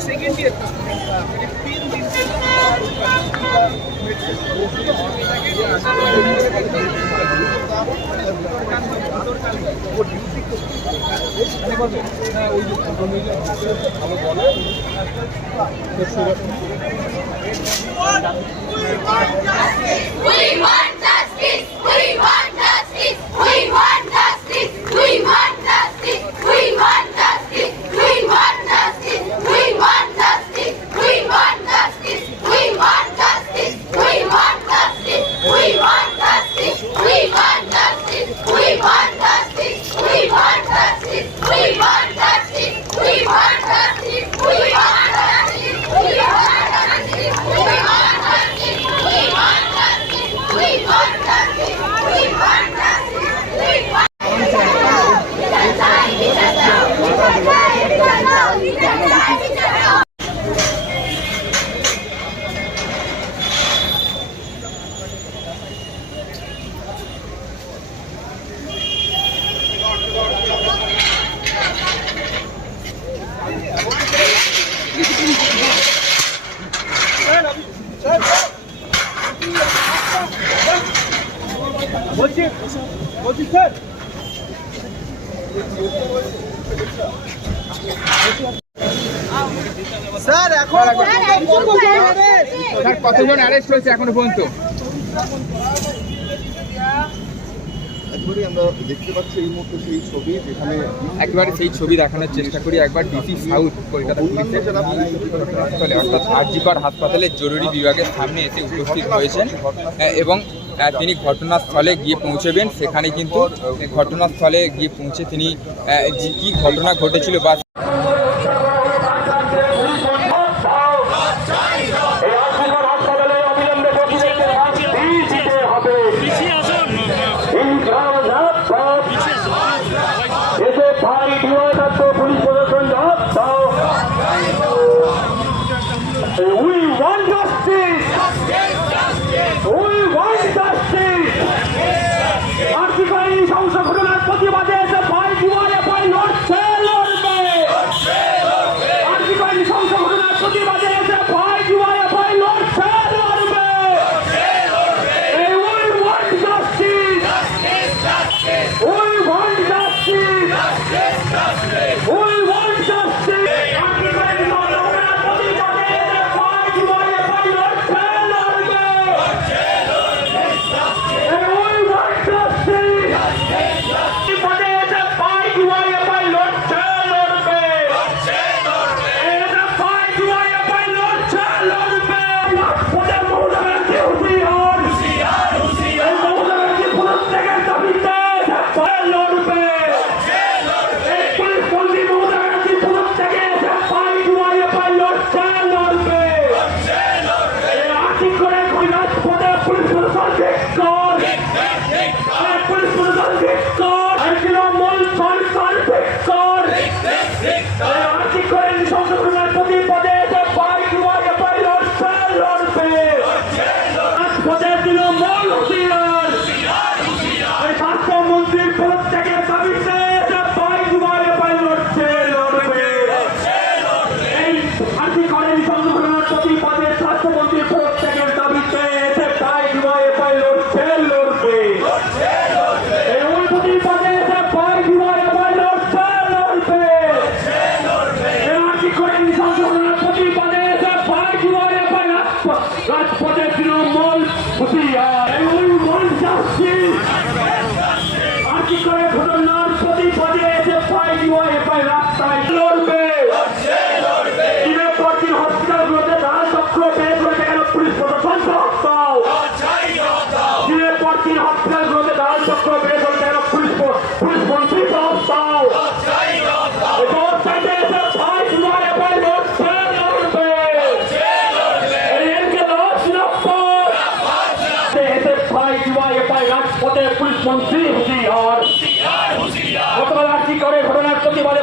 Second year का student था, मैंने 3 दिन से স্যার স্যার এখন কতজন অ্যারেস্ট হয়েছে এখনো পর্যন্ত? আমরা দেখতে পাচ্ছি এই মুহূর্তে সেই ছবি যেখানে একবারে সেই ছবি দেখানোর চেষ্টা করি। একবার ডিসি সাউথ কলকাতা পুলিশের ঘটনাস্থলে অর্থাৎ আরজিকর হাসপাতালের জরুরি বিভাগের সামনে এসে উপস্থিত হয়েছেন এবং তিনি ঘটনাস্থলে গিয়ে পৌঁছবেন। সেখানে কিন্তু ঘটনাস্থলে গিয়ে পৌঁছে তিনি কী ঘটনা ঘটেছিল বা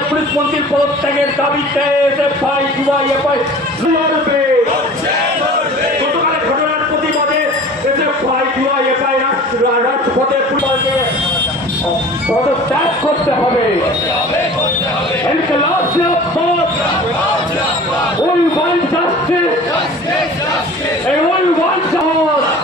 পুলিশ মন্ত্রীর পদত্যাগের দাবিতে গতকালের ঘটনার প্রতিবাদে রাজপথে পুলিশকে পদত্যাগ করতে হবে। ইনকলাব জিন্দাবাদ। We want justice and we want justice.